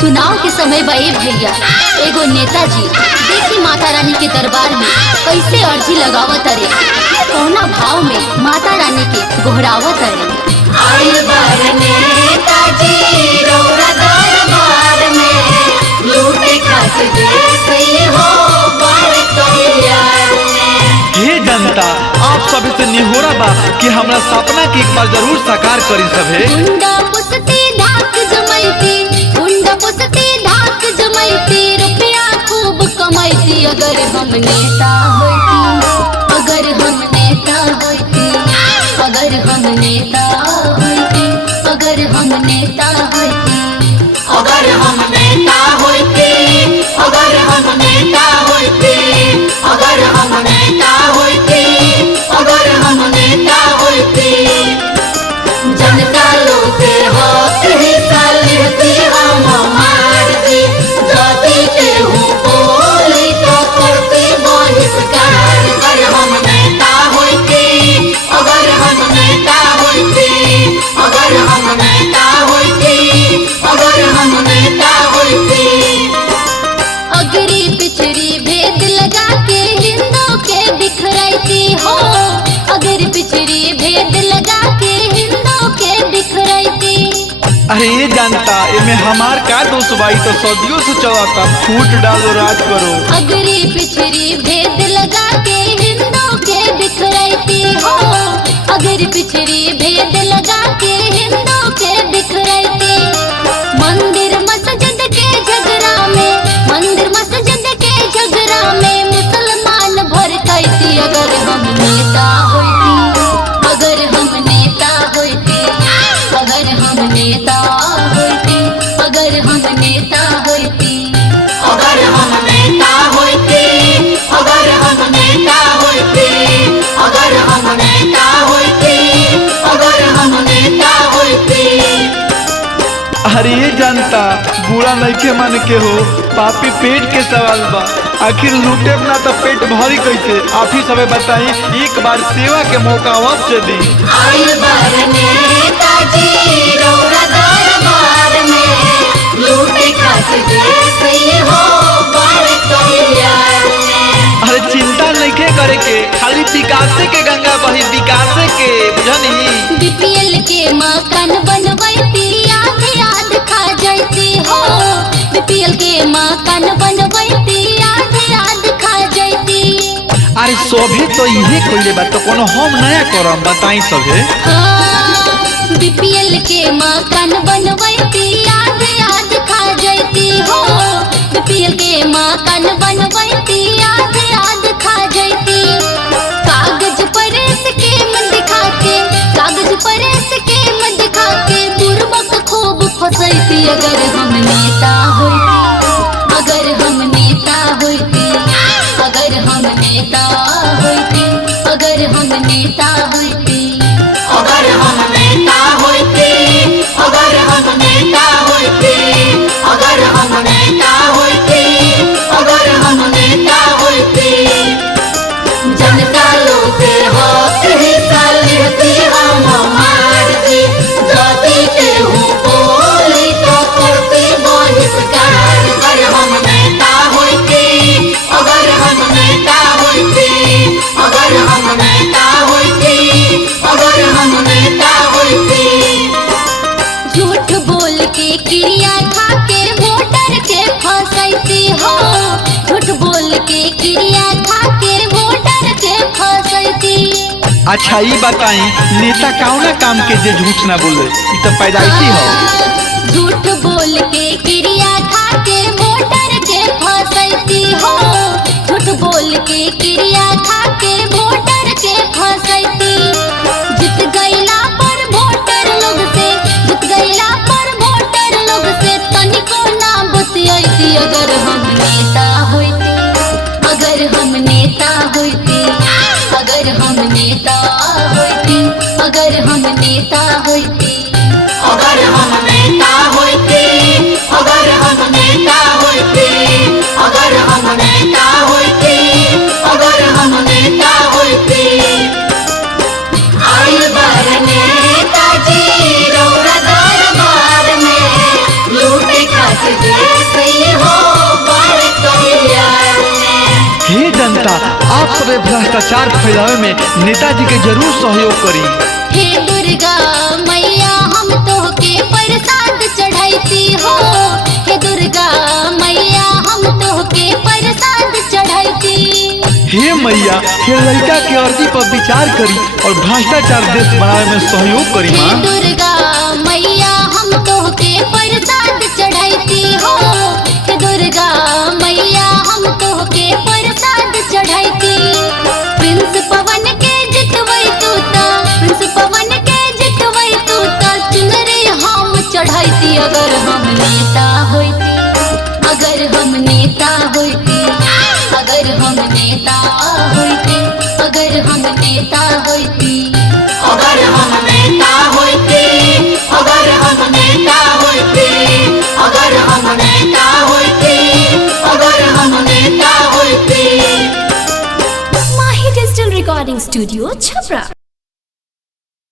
चुनाव के समय बे भैया एगो नेताजी देखी माता रानी के दरबार में कैसे अर्जी लगावत अरे, कौना भाव में माता रानी के गोहरावत अरे। आइल बार नेताजी रौरा दरबार में लूटे खातिर देश ही हो बार तैयार में। हे जनता, आप सभी से निहोरा बा कि हमरा सपना के एक बार जरूर साकार करी सभे। गुंडा पुसती धाक जमैती, गुंडा पुसती धाक जमैती, रुपया खूब कमैती अगर हम नेता होती, अगर हम नेता होती, अगर हम नेता होती, अगर हम नेता होती, अगर हम नेता होती, अगर हम नेता होती, अगर हम नेता होती, अगर हम नेता होती। जनता लोग के हक हिस्सा लेती हम मारती, जाति के हूँ बोली तो करती बहिष्कार। अगर हम नेता होती, अगर हम नेता होती, अगर हम नेता होती, अगर हम नेता होती। अगरी पिछड़ी भेद लगा के हिंदू के बिखरैती हो, अगर पिछड़ी भेद लगा के हिंदू के बिखरैती। अरे ये जनता, एमे हमार का दोष बाई तो सदियों से चलाता, फूट डालो राज करो। अगरी पिछड़ी भेद लगा के हिंदू के बिखरैती हो, अगर पिछड़ी भेद लगा के हिंदू के बिखरैती। मंदिर मस्जिद के झगड़ा में, मंदिर मस्जिद के झगड़ा में मुसलमान भड़कैती अगर हम नेता होती, अगर हम नेता होती, अगर हम नेता होती, अगर हम नेता होती। अगर हम नेता होती, अगर हम नेता होती, अगर हम नेता होती, अगर हम नेता होती। अरे ये जनता, बुरा नइखे मान के हो, पापी पेट के सवाल बा। आखिर लूटे ना तो पेट भरी कैसे? आप ही सबे बताई, एक बार सेवा के मौका अवश्य दी। आइल बार नेताजी रौरा दरबार में लूटे खातिर देश ही हो बार तैयार में। अरे चिंता नइखे करे के, खाली विकासे के गंगा बही, विकासे के, बुझनी। बीपीएल के मकान बनवैती, याद याद खा जाती हो, बीपीएल के मकान बनवैती, याद याद खा जाती। अरे सभे तो इहे कइले बा, तो कोनो हम नया करम बताई सभे। हाँ, बीपीएल के मकान बनवैती, याद याद खा जाती हो, बीपीएल के मकान बनवैती, याद याद खा जाती। कागज पर स्कीम दिखा के, कागज पर स्कीम दिखा के बुर्बक खूब फसैती अगर हम नेता होती, अगर हम नेता होती, अगर हम नेता होती, अगर हम नेता होती। अगर हम नेता होती, अगर हम नेता होती, अगर हम नेता होती, अगर हम नेता होती। जनता लोग के हक हिस्सा लेती हम मारती, जाति के हूँ बोली तो करती बहिष्कार। अगर हम नेता होती, अगर हम नेता होती, अगर हम नेता होती, अगर हम नेता होती। झूठ बोल के क्रिया खा के वोटर के फंसैती हो, झूठ बोल के क्रिया खा के वोटर के फंसैती। अच्छा ये बताई, नेता कौना काम के जे झूठ ना बोले, ई तो पैदाइशी हो। झूठ बोल के क्रिया खा के वोटर के फंसैती हो, झूठ बोल के क्रिया खा के वोटर के फंसैती। जित गईला पर वोटर लोग से, जित गईला पर वोटर लोग से तनिको ना बतियैती अगर हम नेता होती, अगर हम नेता होती, अगर हम नेता होती, अगर हम नेता होती। अगर हम नेता होती, अगर हम नेता होती, अगर हम नेता होती, अगर हम नेता होती। आइल बार नेताजी रौरा दरबार में लूटे आज देश ही हो बड़े तैयार में। हे जनता, आप सब भ्रष्टाचार फैलावे में नेताजी के जरूर सहयोग करी। हे दुर्गा मैया हम तोहके प्रसाद चढ़ैती हो। हे दुर्गा मैया हम तोहके प्रसाद चढ़ैती। हे मैया, हे लड़का के अर्जी पर विचार करी और भ्रष्टाचार देश बनावे में सहयोग करी। हे माँ दुर्गा मैया हम तोहके प्रसाद चढ़ैती हो। हे दुर्गा मैया हम तोहके प्रसाद चढ़ैती। प्रिंस पवन के जितवै तू ता, प्रिंस पवन के जितवै तू ता चुनरी हम चढ़ैती। अगर हम नेता होती, अगर हम नेता होती, अगर हम नेता होती, अगर हम नेता होती, अगर हम नेता होती, अगर हम नेता होती, अगर हम नेता होती, अगर हम नेता होती। Mahi Digital Recording Studio, Chhapra.